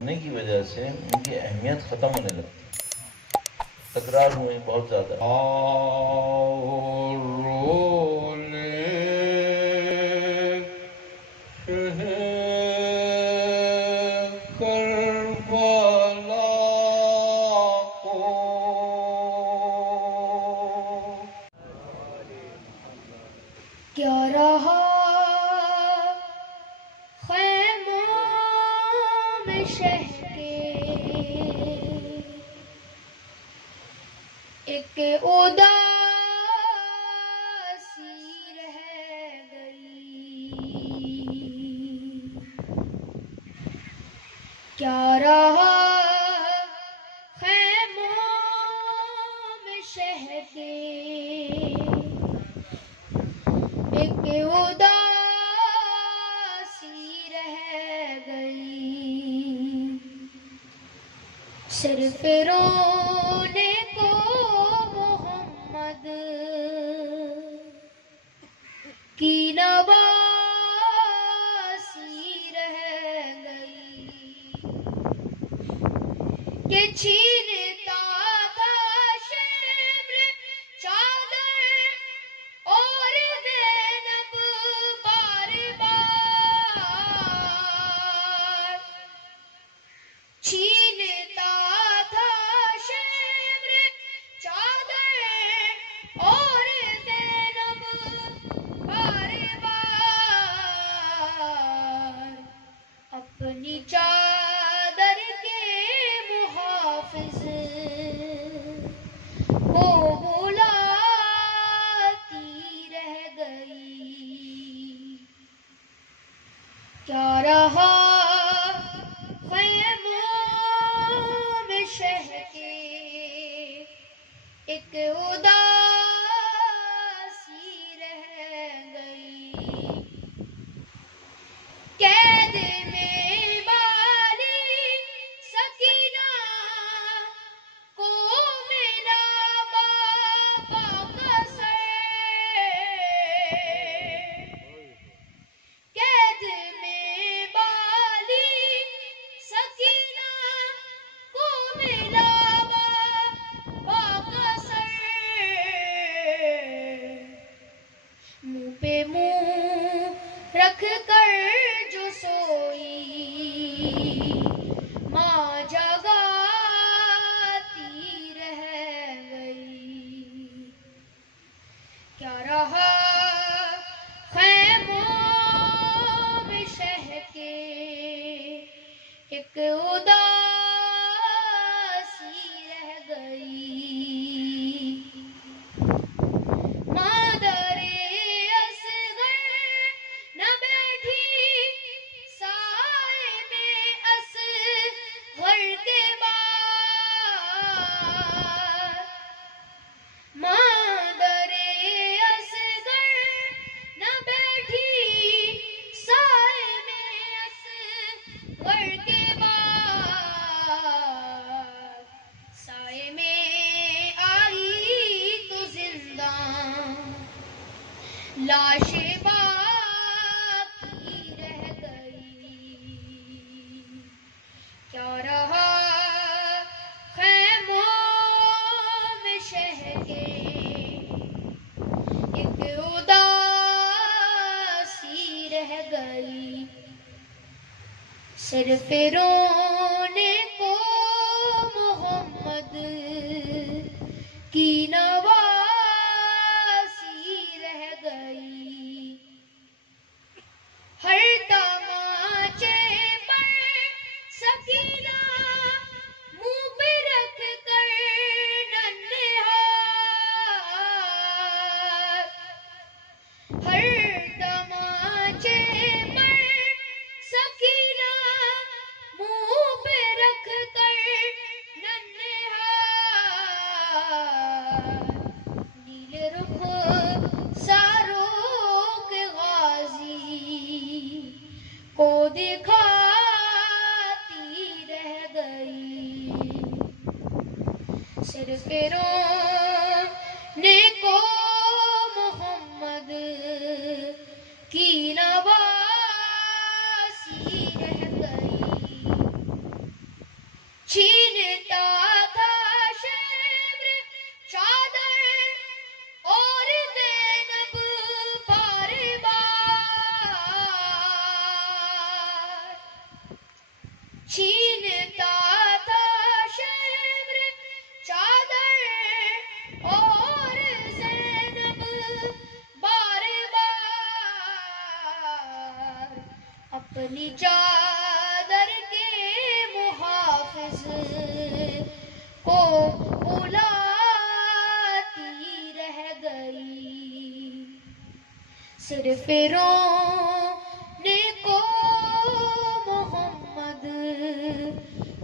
होने की वजह से उनकी अहमियत ख़त्म होने लगती है, तकरार हुए बहुत ज़्यादा। क्या रहा ख़ैमों में शह के एक उदासी रह गई। क्या रहा ख़ैमों में शह के एक उदासी रह गई। सिर्फ रोने को मोहम्मद की नवासी रह गई कि छीनता था शेम्र चादर और ज़ैनब बार बार छीनता था शेम्र चादर और ज़ैनब बार बार अपनी चादर के मुहाफ़िज़ को बुलाती रह गई। क्या रहा ख़ैमों में शह के एक उदासी रह गई। कैद में बाली सकीना को मिला बाबा का सर। कैद में बाली सकीना को मिला बाबा का सर। मुँह पे मुँह रख कर जो सोई माँ जगाती रह गई। क्या रहा ख़ैमों में शह के एक उदासी रह गई। मादरे असग़र न बैठी साए में असग़र के बाद। मादरे असग़र न बैठी साए में असग़र के बाद। साए में आई तो जिंदा लाश बाकी रह गई। क्या रहा ख़ैमों में शह के एक उदासी रह गई। सिर्फ रोने को मोहम्मद की नवासी रह गई। हर तमाचे पर सकीना मुँह पे रख कर नन्हे हाथ। हर तमाचे पर सकीना मुँह पे रख कर नन्हे हाथ। नीले रुख सारों के गाजी को दिखाती रह गई। सिर्फ रोने को मोहम्मद की नवासी रह गई। छीनता था शेर चादर और ज़ैनब बार बार अपनी चादर के मुहाफिज को बुलाती रह गई। सिर्फ रोने को मोहम्मद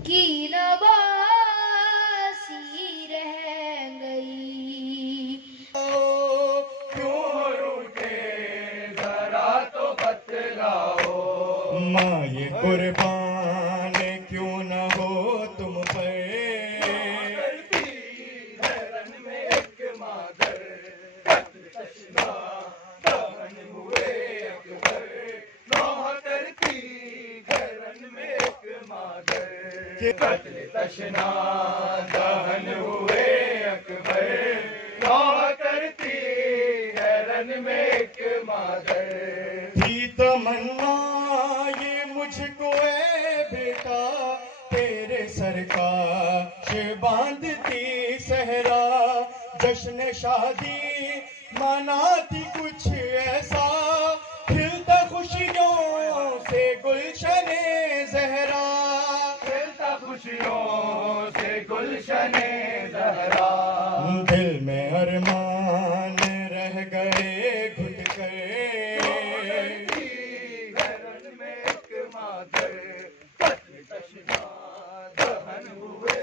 की नवासी रह गई। क्यों रूठे जरा तो बतलाओ, माँ ये कुर्बान क्यों न हो तुम पर। हैरन में एक मादर तशना दहन हुए अकबर, नौह करती हैरन में एक मादर कत्ल तशना दहन हुए अकबर, नौह करती हैरन में एक मादर। थी तमन्ना ये मुझको ए बेटा, तेरे सरकाश बांधती सहरा, जश्न शादी मनाती कुछ ऐसा, खिलता खुशियों से गुलशने ज़हरा, खिलता खुशियों से गुलशने ज़हरा। दिल में अरमान रह गए घुट कर, हैरन में एक मादर कत्ल तशना दहन हुए